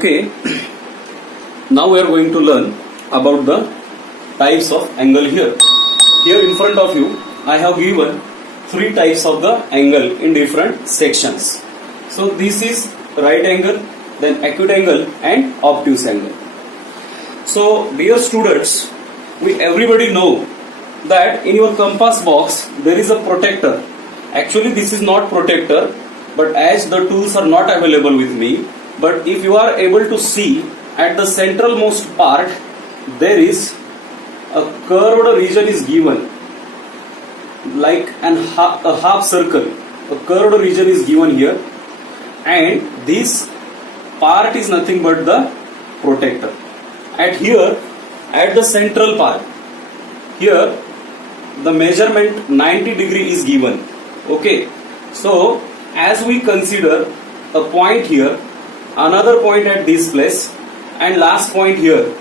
Okay, now we are going to learn about the types of angle here. Here in front of you, I have given 3 types of the angle in different sections. So this is right angle, then acute angle and obtuse angle. So dear students, everybody know that in your compass box there is a protector. Actually this is not protector, but as the tools are not available with me, but if you are able to see at the centralmost part, there is a curved region is given, like a half circle. A curved region is given here, and this part is nothing but the protector. At the central part, here the measurement 90 degree is given. Okay, so as we consider a point here, another point at this place, and last point here,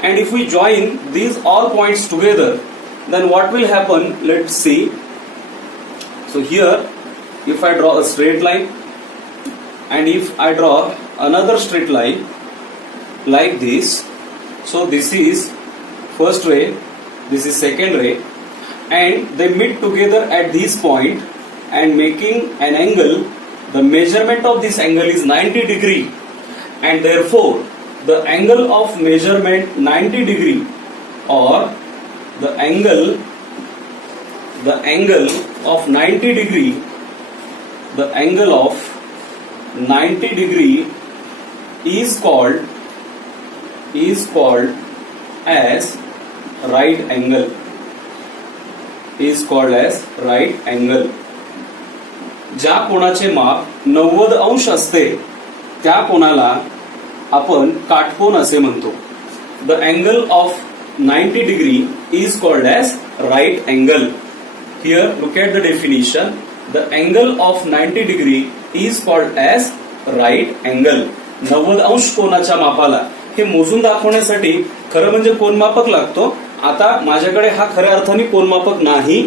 and if we join these all points together, then what will happen? Let's see. So here, if I draw a straight line, and if I draw another straight line like this, so this is first ray, this is second ray, and they meet together at this point and making an angle. The measurement of this angle is 90 degree, and therefore the angle of measurement 90 degree, or the angle of 90 degree, the angle of 90 degree is called as right angle. Is called as right angle. ज्या कोणाचे माप 90 अंश असते त्या कोणाला आपण काटकोन असे म्हणतो. The angle of 90 degree is called as right angle. Here look at the definition. The angle of 90 degree is called as right angle. 90 अंश कोणाच्या मापाला हे मोजून दाखवण्यासाठी खरं म्हणजे कोनमापक लागतो. आता माझ्याकडे हा खऱ्या अर्थाने कोनमापक नाही,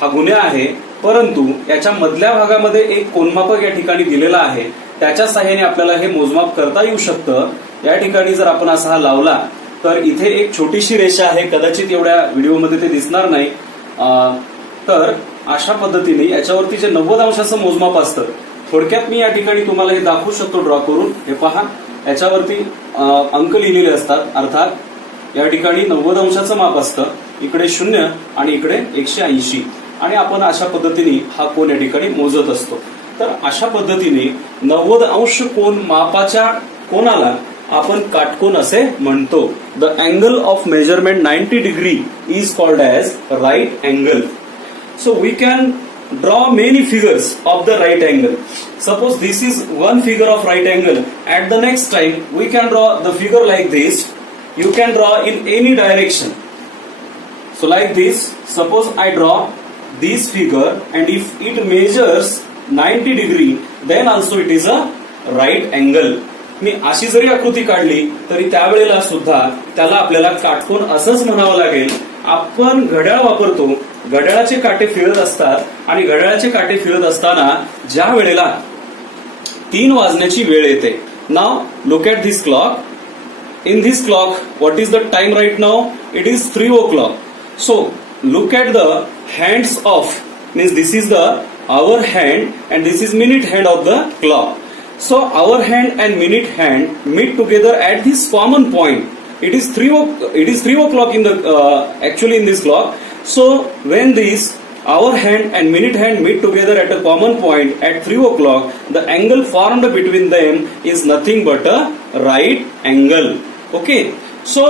हा गुन्हा आहे, परंतु याच्या मधल्या भागामध्ये एक कोनमापक या ठिकाणी दिलेला आहे. त्याच्या सहाय्याने आपल्याला हे मोजमाप करता येऊ शकतं. या ठिकाणी जर आपण असा हा लावला तर इथे एक छोटीशी रेषा आहे, कदाचित एवढ्या व्हिडिओमध्ये ते दिसणार नाही. तर अशा पद्धतीने याच्यावरती जे 90 अंशाचं मोजमाप असतं, थोडक्यात मी या ठिकाणी तुम्हाला हे दाखवू शकतो ड्रॉ करून. हे पहा, याच्यावरती अंक लिहिलेले असतात. अर्थात या ठिकाणी 90 अंशाचं माप असतं, इकडे 0 आणि इकडे 180, आणि आपण अशा पद्धतीने हा कोन या ठिकाणी मोजत असतो. तर अशा पद्धतीने 90 अंश कोन मापाच्या कोनाला आपण काटकोन असे म्हणतो. The angle of measurement 90 degree is called as right angle. So we can draw many figures of the right angle. Suppose this is one figure of right angle. At the next time we can draw the figure like this. You can draw in any direction. So like this, suppose I draw this figure, and if it measures 90 degree, then also it is a right angle. मी अशी जरी आकृती काढली तरी त्यावेळेला सुद्धा त्याला आपल्याला काटकोन असंच म्हणावं लागेल. आपण घड्याळ वापरतो, घड्याळाचे काटे फिरत असतात, आणि घड्याळाचे काटे फिरत असताना ज्या वेळेला 3 वाजण्याची वेळ येते. Now look at this clock. In this clock, what is the time right now? It is 3 o'clock. So look at the hands of, means this is the hour hand and this is minute hand of the clock. So hour hand and minute hand meet together at this common point. It is 3 o'clock in the actually in this clock. So when this hour hand and minute hand meet together at a common point at 3 o'clock, the angle formed between them is nothing but a right angle. Okay, so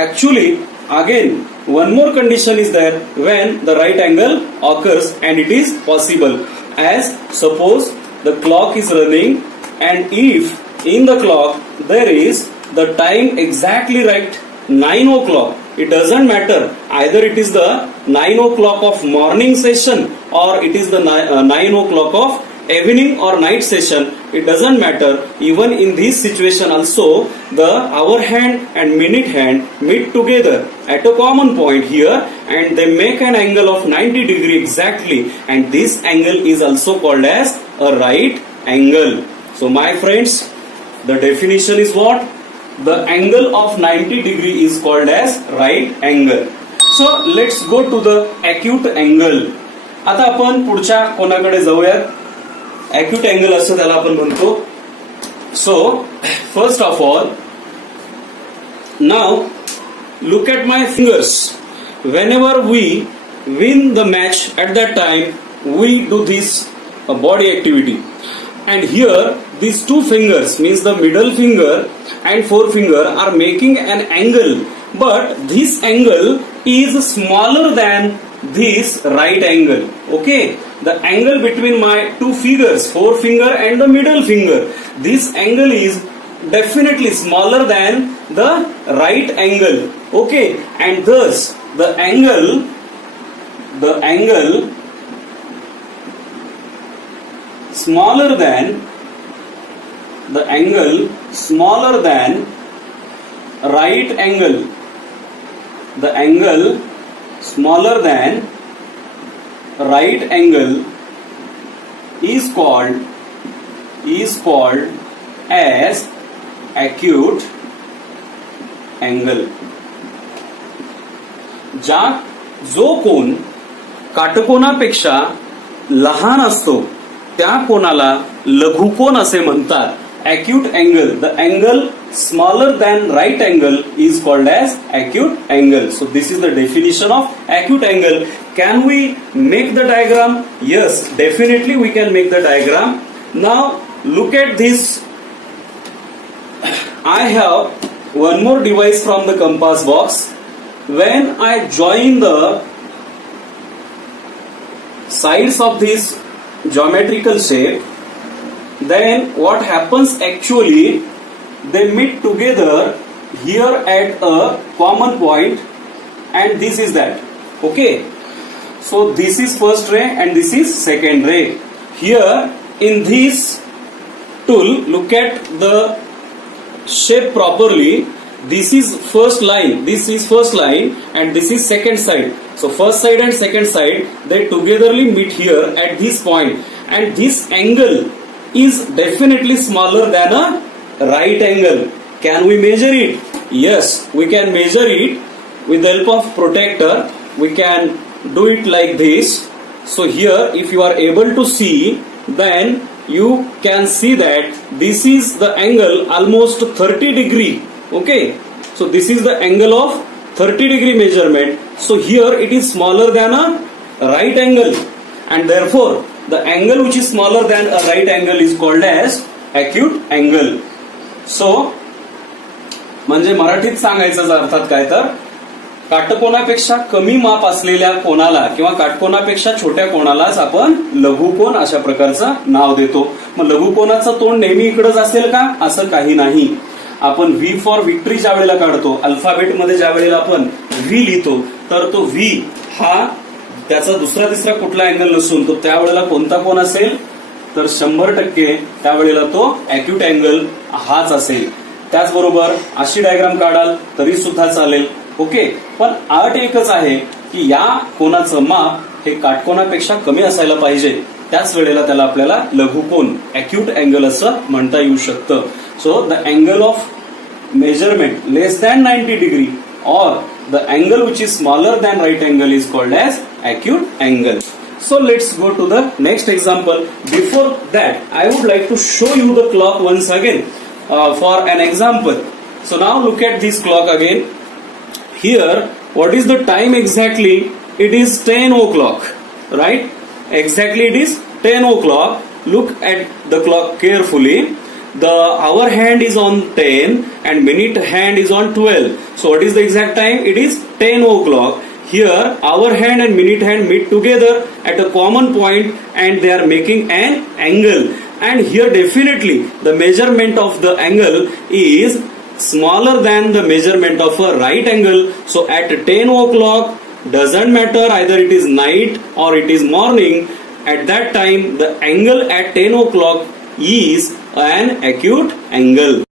actually again one more condition is there when the right angle occurs, and it is possible. As suppose the clock is running, and if in the clock there is the time exactly right 9 o'clock, it doesn't matter either it is the 9 o'clock of morning session or it is the 9 o'clock of evening or night session, it doesn't matter. Even in this situation also, the hour hand and minute hand meet together at a common point here, and they make an angle of 90 degree exactly, and this angle is also called as a right angle. So my friends, The definition is what? The angle of 90 degree is called as right angle. So let's go to the acute angle. आता आपण पुढच्या कोणाकडे जाऊयात. acute angle असं त्याला आपण म्हणतो. So first of all, now look at my fingers. Whenever we win the match, at that time we do this body activity, and here these two fingers, means the middle finger and forefinger, are making an angle, but this angle is smaller than this right angle. Okay, the angle between my two fingers, forefinger and the middle finger, this angle is definitely smaller than the right angle. Okay, and thus the angle smaller than right angle, the angle smaller than right angle is called as acute angle. जो कोन काटकोनापेक्षा लहान असतो त्या कोणाला लघुकोन असे म्हणतात. Acute angle, the angle smaller than right angle is called as acute angle. So this is the definition of acute angle. Can we make the diagram? Yes, definitely we can make the diagram. Now look at this. I have one more device from the compass box. When I join the sides of this geometrical shape, then what happens actually, they meet together here at a common point, and this is that. Okay, so this is first ray and this is second ray. Here in this tool, look at the shape properly. This is first line, and this is second side. So first side and second side, they togetherly meet here at this point, and this angle is definitely smaller than a right angle. Can we measure it? Yes, we can measure it with the help of protractor. We can do it like this. So here, if you are able to see, then you can see that this is the angle almost 30 degree. Okay, so this is the angle of 30 degree measurement. So here it is smaller than a right angle, and therefore the angle which is smaller than a right angle is called as acute angle. So म्हणजे मराठीत सांगायचं अर्थात काय तर, काटकोनापेक्षा कमी माप असलेल्या कोणाला किंवा काटकोनापेक्षा छोट्या कोणालाच आपण लघुकोन अशा प्रकारचं नाव देतो. मग लघुकोनाचं तोंड नेहमी इकडेच असेल का? असं काही नाही. आपण व्ही फॉर विक्ट्री ज्या वेळेला काढतो, अल्फाबेट मध्ये ज्या वेळेला आपण व्ही लिहितो, तर तो व्ही हा त्याचा दुसरा तिसरा कुठला अँगल नसून तो त्यावेळेला कोणता कोन असेल, तर 100% त्यावेळेला तो अॅक्यूट अँगल हाच असेल. त्याचबरोबर अशी डायग्राम काढाल तरी सुद्धा चालेल. ओके, पण अट एकच आहे की या कोनाचं माप हे काटकोनापेक्षा कमी असायला पाहिजे. त्याच वेळेला त्याला आपल्याला लघुकोन अॅक्यूट अँगल असं म्हणता येऊ शकतं. So the angle of measurement less than 90 degree or the angle which is smaller than right angle is called as acute angle. So let's go to the next example. Before that, I would like to show you the clock once again for an example. So now look at this clock again. Here, what is the time exactly? It is 10 o'clock, right? Exactly it is 10 o'clock. Look at the clock carefully. The hour hand is on 10 and minute hand is on 12. So what is the exact time? It is 10 o'clock. Here hour hand and minute hand meet together at a common point and they are making an angle. And here definitely the measurement of the angle is smaller than the measurement of a right angle. So at 10 o'clock, doesn't matter either it is night or it is morning, at that time the angle at 10 o'clock is an acute angle.